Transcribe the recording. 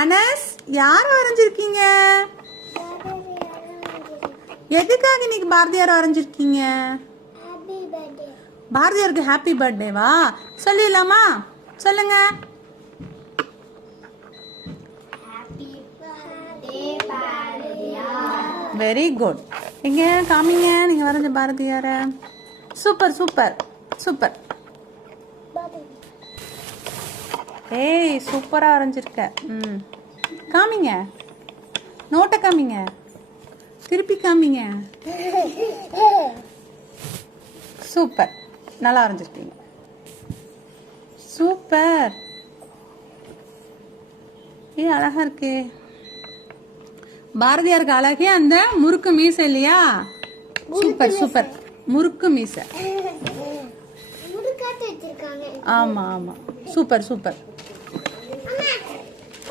அனஸ், யார் வரைஞ்சிருக்கீங்க? எதுக்காக இன்னைக்கு பாரதியார் வரைஞ்சிருக்கீங்க? பாரதியாருக்கு ஹாப்பி பர்த்டேவா? சொல்லிடலாமா? சொல்லுங்க. Very good. எங்க காமிங்க நீங்க வரைஞ்ச பாரதியார. Super super super. ஏய், சூப்பரா வரைஞ்சிருக்க. காமிங்க, நோட்டை காமிங்க, திருப்பி காமிங்க. சூப்பர், நல்லா வரைஞ்சிருக்கீங்க. சூப்பர். ஏய், அழகா இருக்கே. பாரதியாருக்கு அழகே அந்த முறுக்கு மீசை இல்லையா? Super super. முறுக்கு மீசை. ஆமா ஆமா, சூப்பர் சூப்பர்.